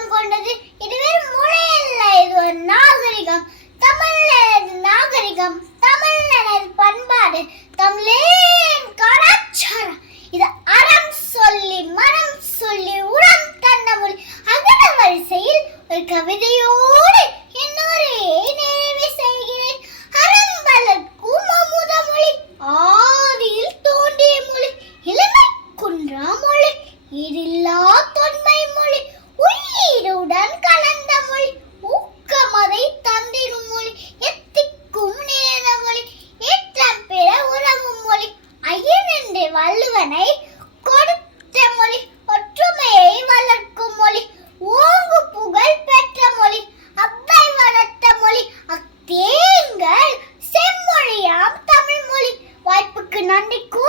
நாகரிகம் கொண்டது இது வெறும் முறையல்ல. இது ஒரு நாகரிகம். தமிழ் நாகரிகம். தமிழர் பண்பாடு. தமிழின் கலாச்சாரம். இது அறம் சொல்லி மனம் சொல்லி உரம் தந்த மொழி. அகர வரிசையில் ஒரு கவிதையோடு இன்னொரு நிறைவு செய்கிறேன். அறம் வளர்க்கும் அமுத மொழி. ஆதியில் தோன்றிய மொழி. இளமை குன்றா மொழி இதில்லா and the cool